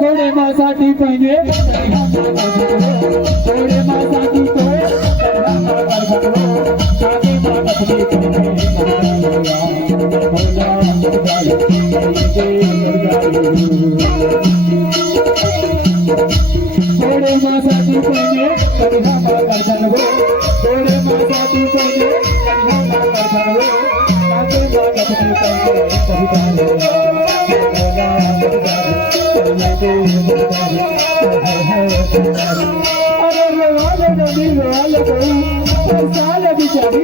थोडे मासाठी पाहिजे थोडे मासाठी थोडे मासाठी पाहिजे तरी हा करता नको थोडे मासाठी पाहिजे तरी हा करता नको काके मागत अरे वाले नदी वाले कोई साल बिचारी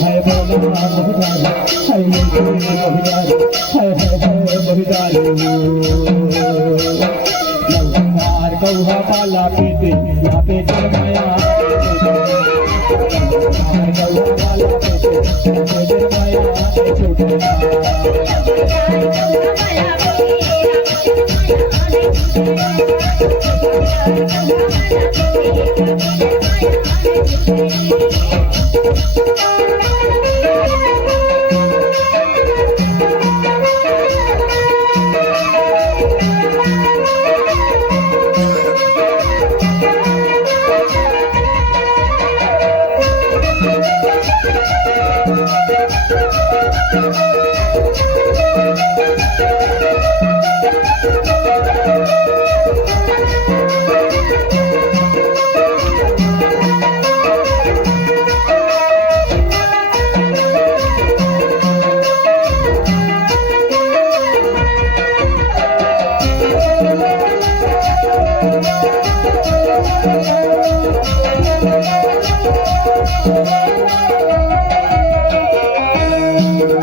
है बोला बहुदार है बहुदार है बहुदार ललकार कौहा पाला पीते या पे जमाया ललकार कौहा पाला पीते या पे जमाया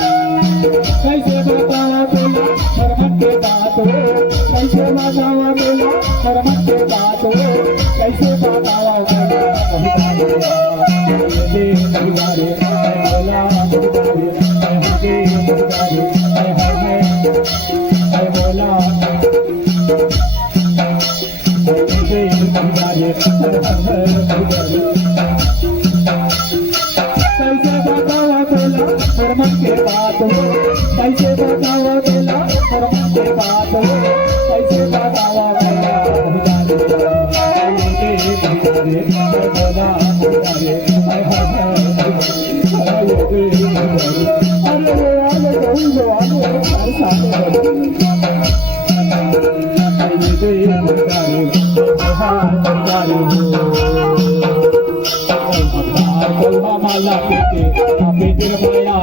कैसे बतावा बोला हरमत के बात हो कैसे बतावा बोला हरमत के बात हो कैसे बतावा बोला दे बुदारे बोला बुदारे दे बुदारे है बोला दे बुदारे कैसे बतावा बोला हरमत के बात हो कैसे बतावा बोला हरमत के बात हो कैसे बतावा बोला माला पीते अभी दिल माया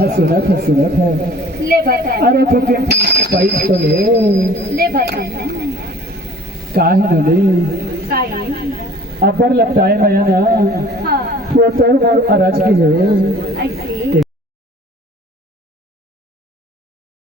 सुनत है ले बता अरे तो क्या पैस तो ले बता का है नदी काय अपर लपटाए नया ना हां फोटो और अरज की है ऐसा